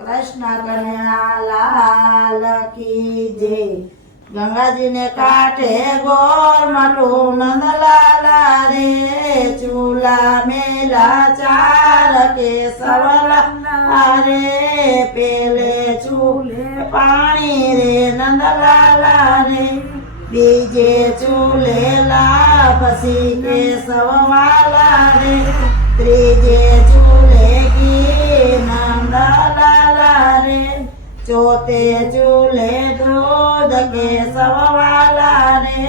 कृष्ण कन्हैया लाल की जय। गंगा जी ने काटे गोर मटू नंदलाल रे, चूल्हा में लाचार के सवला रे, पेले चूल्हे पानी रे नंदलाल रे, बीजे चूल्हे लापसी के सवाला रे, त्रीजे चूल्हे की नंदलाल रे, चौथे चूल्हे दूध के सवाला रे,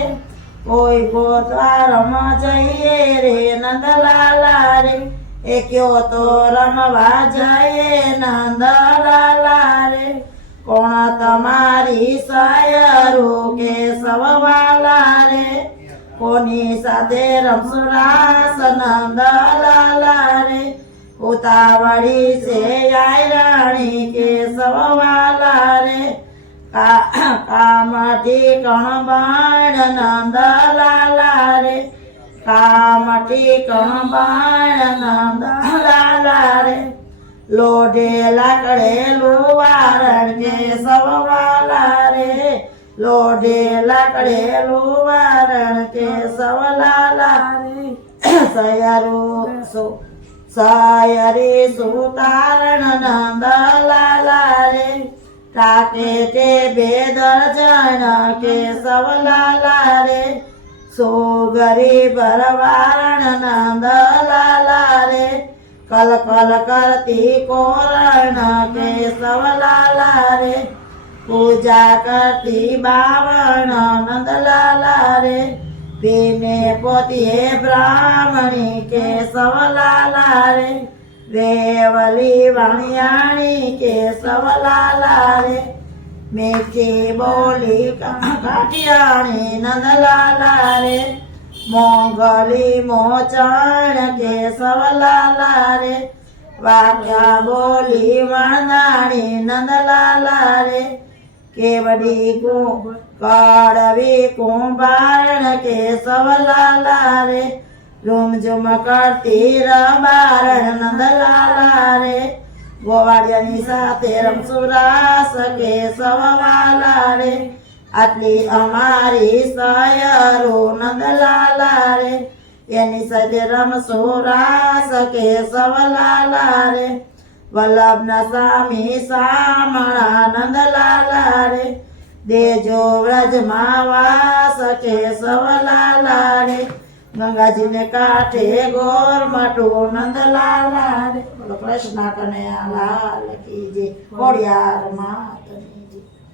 कोई गोद्वारम जइए रे नंदलाल रे, एक्यो तो रमवा जइए नंदलाल रे, कोण तमारी सायरू के सवाला रे, कोनी साथे रमसुरास नंदलाल रे, उतावड़ी से आई रानी के सवाला रे, कामठी कण बाण नंदलाल रे, कामठी कण बाण नंदलाल रे, लोढ़े लाकड़े लुवारण के सवाला रे, लोढ़े लाकड़े लुवारण के सवाला रे, सायरी सुतारण नंदलाल रे, टाके ते बेदर्जन के सवाला रे, सोगरी बरवारण नंदलाल रे, कल कल करती कोरण के सवाला रे, पूजा करती बावण नंदलाल रे, पीने पोतिए ब्राह्मणी के सवाला रे, वेवली वणियाणी के सवाला रे, मीठी बोली काठियाणी नंदलाल रे, मोंगली मोचण के सवाला रे, वाक्या बोली वणनाणी नंदलाल रे, केवड़ी कड़वी कुंभारण के सवाला रे, झुम करती रबारण नंदलाल रे, गोवाड़ियानी साथे रमसुरास के सवाला रे, आटली अमारी सायरो नंदलाल रे, एनी साथे रमसुरास के सवाला रे, वल्लभ न स्वामी सामणा नंदलाल रे, देजो व्रज मावास के सवाला रे, गंगा जी ने काठे गोर मटू नंदलाल रे। बोलो कृष्ण कन्हैया लाल की जय। खोड़ियार मात की जय।